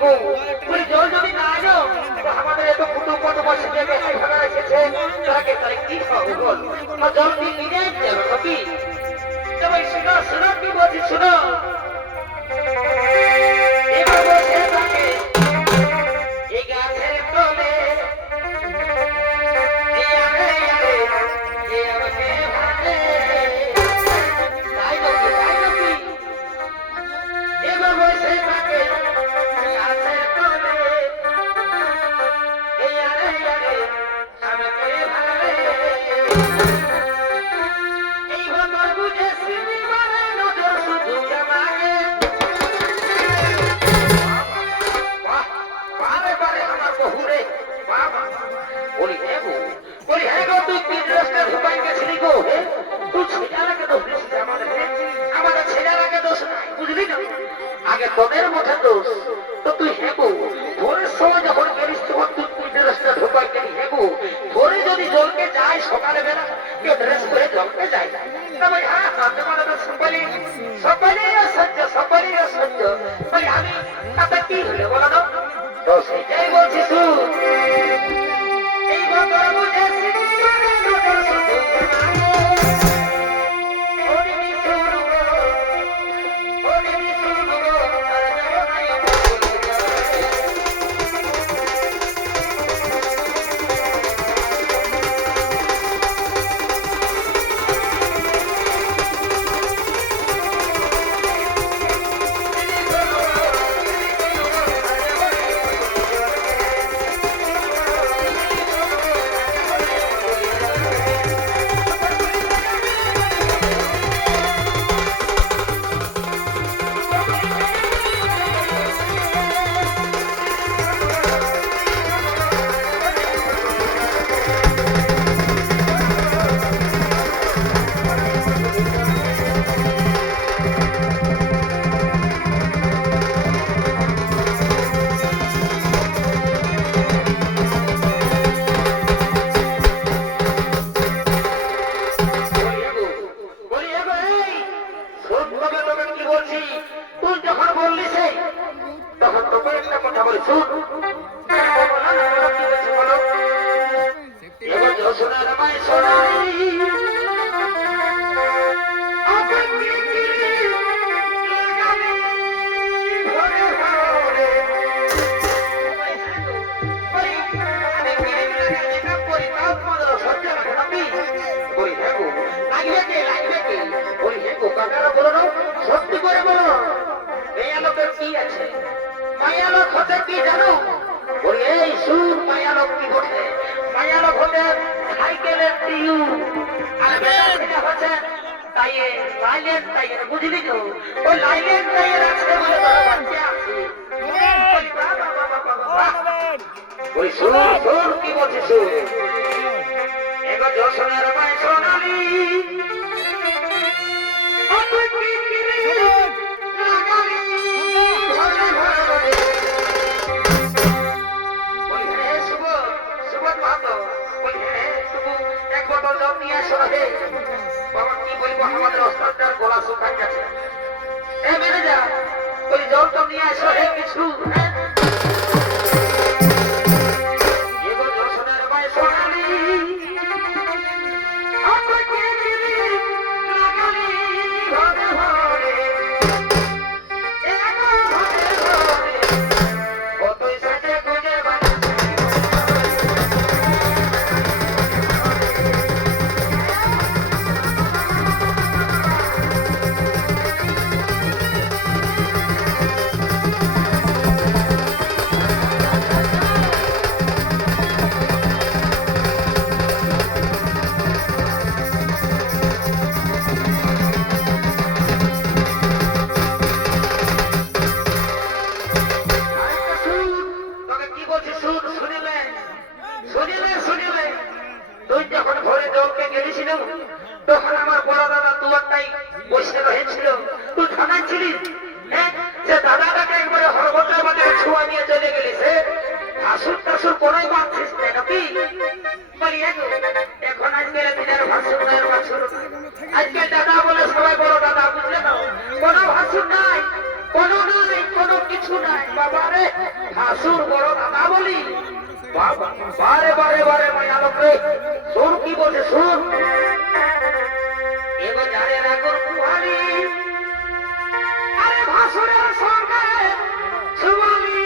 গো বলি জল যদি না আনো তো আমাদের এত ফুটো ফুটো বসে যাবে ভাড়া রেখেছে তাকে তাই কি খাবো বল জল দিয়ে নিয়ে যাবে কবি তবে শোনো শোনো কি বলছি শোনো এবার বসে থাকে এই গাছের তলে আগে তোদের মধ্যে দোষ তো তুই হেবু ভোরের সময় যখন গেলিস তখন তুই ড্রেসটা ঢোকাই গেলি হেবু ভোরে যদি জলকে যায় সকালে বেলা কেউ ড্রেস করে জলকে যায় তবে হ্যাঁ হাতে মানে তো সকলেই অসহ্য ভাই আমি তাতে কি হলো বলো তো সেটাই বলছি তুই এই বছর বুঝে সত্যি করে বলো এই লোকের কি আছে মায়ালোক হতে কি জানো বলি এই সুর মায়ালোক কি ঘটে মায়ালোক হতে সাইকেলের টিউ আর বেটা হচ্ছে তাইয়ে লাইলেন তাইয়ে বুঝলি তো ওই লাইলেন তাইয়ে রাখতে বলে বড় বাচ্চা আছে ওই সুর সুর কি বলছিস সুর এগো যশোনের মাই সোনালি আমাদের অস্ত্রটার গলা শুকাই গেছে মেরে যা ওই জলটা নিয়ে আসো হে কিছু কিছু নাই বাবা রে, ভাসুর বড় দাদা বলি বাবা, বারে বারে বারে মায়ালোক রে, শোন কি বলছে শোন। এগো জানে না কোন কুহালি, আরে ভাসুরের সঙ্গে সুমালি।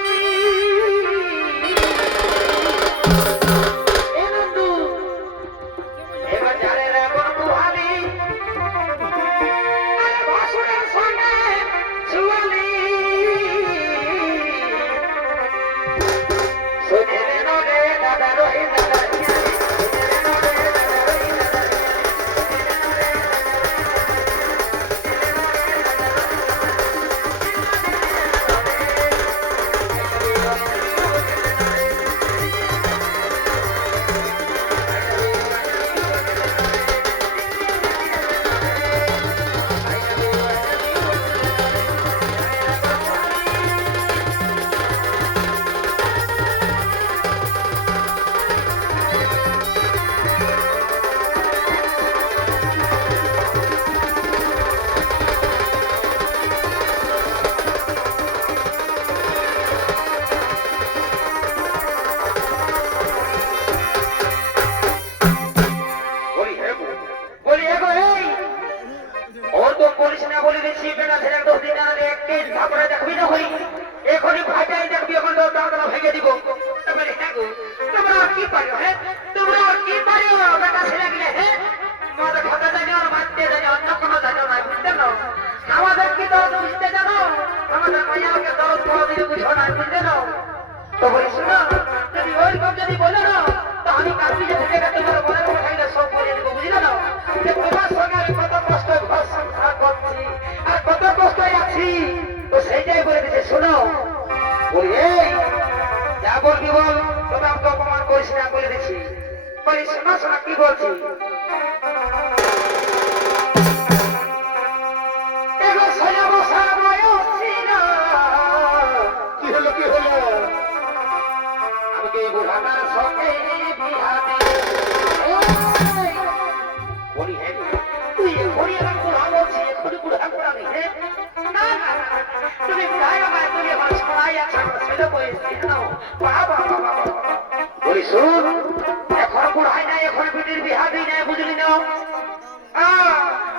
এখন বুড়াই নাই, এখন বিটির বিহা দিই নাই, বুঝলি না?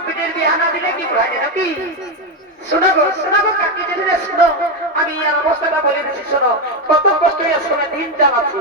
বিটির বিহা না দিলে কি বুড়াই নাকি? শোনাবো শোনাবো কাকি যদি শোনো, আমি আর অবস্থাটা বলে দিচ্ছি শোনো, কত কষ্ট শোনে দিন চালাচ্ছি।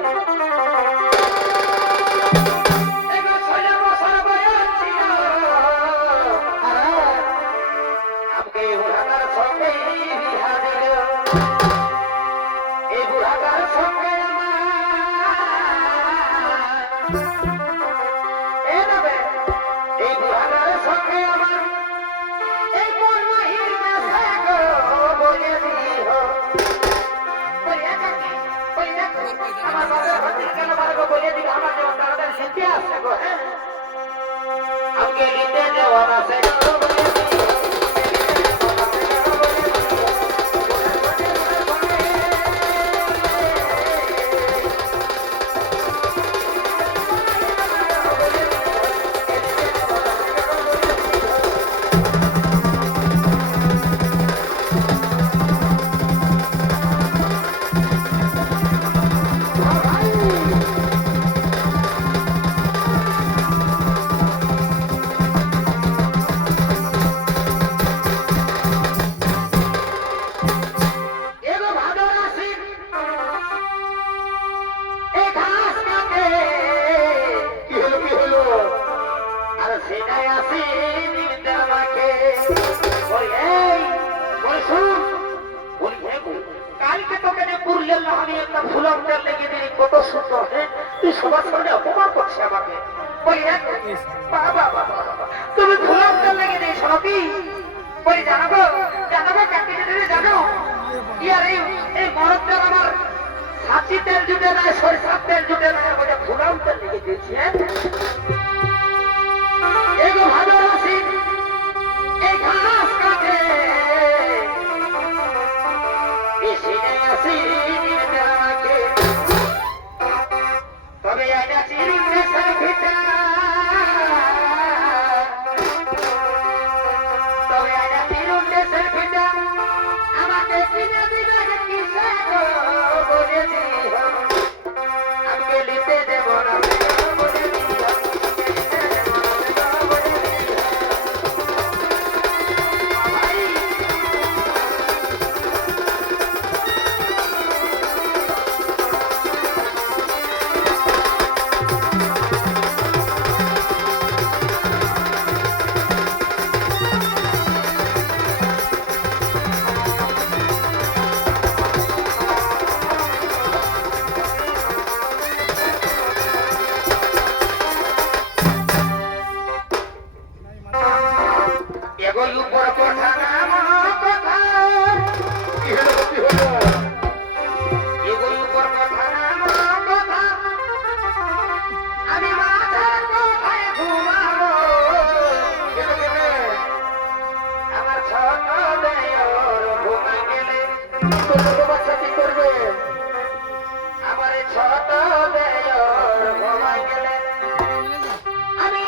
তুমি ফুলাম লেগে দিয়েছ নাকি? বলি জানাবো জানাবো কাকে জানো? এই মরদটার আমার ছাঁচি তেল জুটে নাই, সরিষার তেল জুটে নাই, আমাকে ফুলাম তেল লেগে দিয়েছি। এগো ভালো আছি এই ঘাস কাটে তবে আইনা চিনি ভিটা, তবে আইনা চিরুন দেশের ভিটা, আমাকে কিনে দিবে কি বাচ্চা কি করবে আমার এই ছোট দেওর ঘুমাই গেলে আমি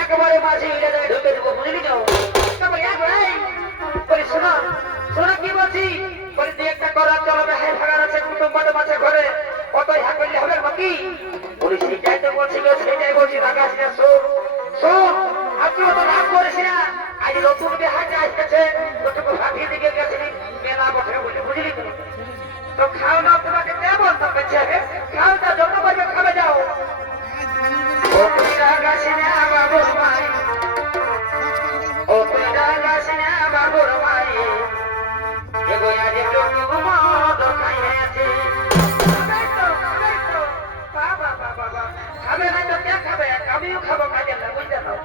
একবারে মাঝে ঢুকে দেবো বুঝলি তো শোনা শোনা কি বলছি বলে তুই একটা করার চলবে হ্যাঁ ভাগার আছে কুটুম বাটে মাছে ঘরে কতই হ্যাঁ করলে হবে বাকি বলিস যাইতে বলছিল সেটাই বলছি রাগাস না শোন শোন আপনি অত রাগ করিস না আজ নতুন বিহাটা আসতেছে তোকে ভাবিয়ে দিকে গেছিলি মেলা বসে বলে বুঝলি তো খাও না তোমাকে দেবো তো খাওটা যত পারবে খাবে যাও ও তুই রাগাস না বাবুর মাই ও তুই রাগাস না বাবুর মাই এগো আজ লোক মদ খাইছে বাবা বাবা খাবে না তো কে খাবে আমিও খাবো কাজে না বুঝতে পারো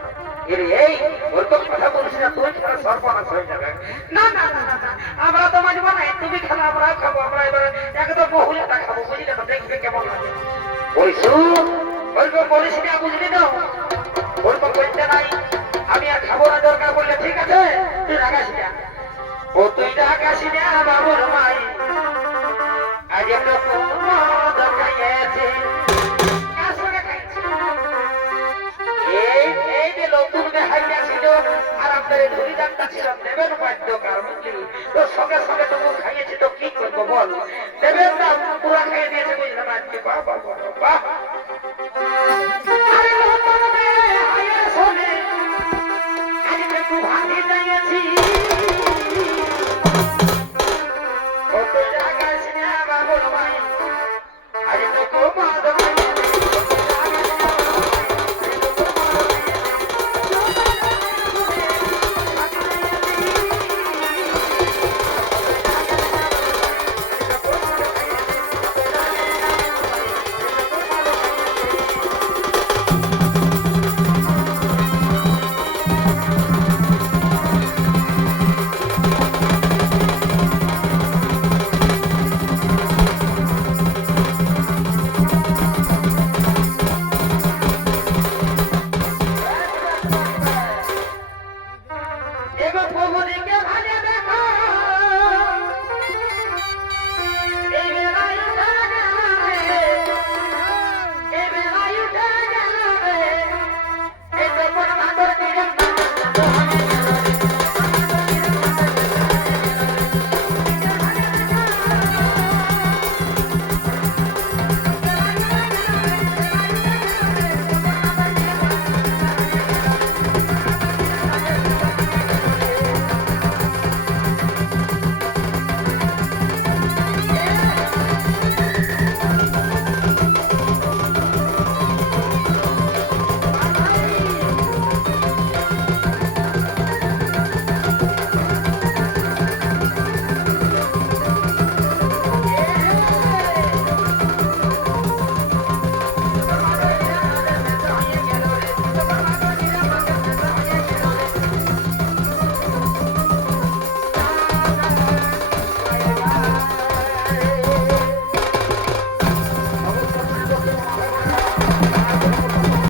এই ওর তো কথা বলছিস না তুই ছাড়া সর্বনাশ হয়ে যাবে না না না আমরা তো মাঝে নাই তুমি খাবে আমরা খাবো আমরা এবার একদম বহুলটা খাবো বুঝলে তো দেখবে কেমন লাগে ওই শুন ওই তো বলিস না বুঝলি তো ওর তো বলতে নাই আমি আর খাবো না দরকার বললে ঠিক আছে তুই রাগাস না ও তুই রাগাস না বাবুর মাই আজ একটা মদ খাইছে কার সঙ্গে খাইছে এই যে নতুন দেখাইয়া ছিল আর আপনার ধরি দামটা ছিল দেবেন বাধ্যকার বুঝলি তো সঙ্গে সঙ্গে তো খাইয়েছি তো কি করবো বল দেবেন না পুরা খাইয়ে দিয়েছে বুঝলাম আজকে বাহ বাহ বাহ